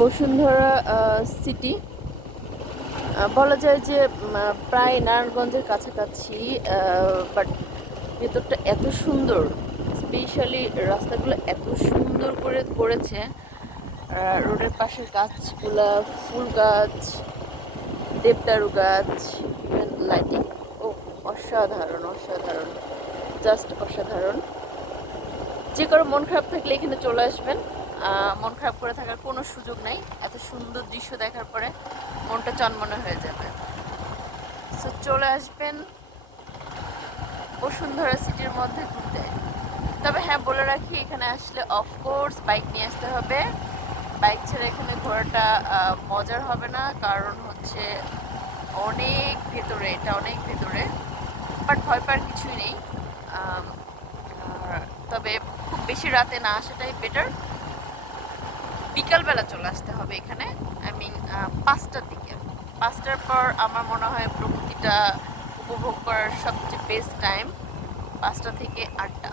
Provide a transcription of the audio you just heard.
Bashundhara city বলা যায় যে প্রায় নারায়ণগঞ্জের কাছাকাছি, বাট ভেতরটা এত সুন্দর, স্পেশালি রাস্তাগুলো এত সুন্দর করে করেছে। রোডের পাশের গাছগুলা, ফুল গাছ, দেবদারু গাছ, ইভেন লাইটিং, ও অসাধারণ অসাধারণ, জাস্ট অসাধারণ। যে কারো মন খারাপ থাকলে এখানে চলে আসবেন, মন খারাপ করে থাকার কোনো সুযোগ নাই। এত সুন্দর দৃশ্য দেখার পরে মনটা চনমনে হয়ে যাবে। সো চলে আসবেন বসুন্ধরা সিটির মধ্যে ঘুরতে। তবে হ্যাঁ, বলে রাখি, এখানে আসলে অফকোর্স বাইক নিয়ে আসতে হবে। বাইক ছাড়া এখানে ঘোরাটা মজার হবে না, কারণ হচ্ছে অনেক ভেতরে, এটা অনেক ভেতরে। বাট ভয় পাওয়ার কিছুই নেই। আম, তবে খুব বেশি রাতে না আসাটাই বেটার। বিকালবেলা চলে আসতে হবে এখানে, আই মিন 5টার দিকে। 5টার পর আমার মনে হয় প্রকৃতিটা উপভোগ করার সবচেয়ে বেস্ট টাইম, 5টা থেকে 8টা।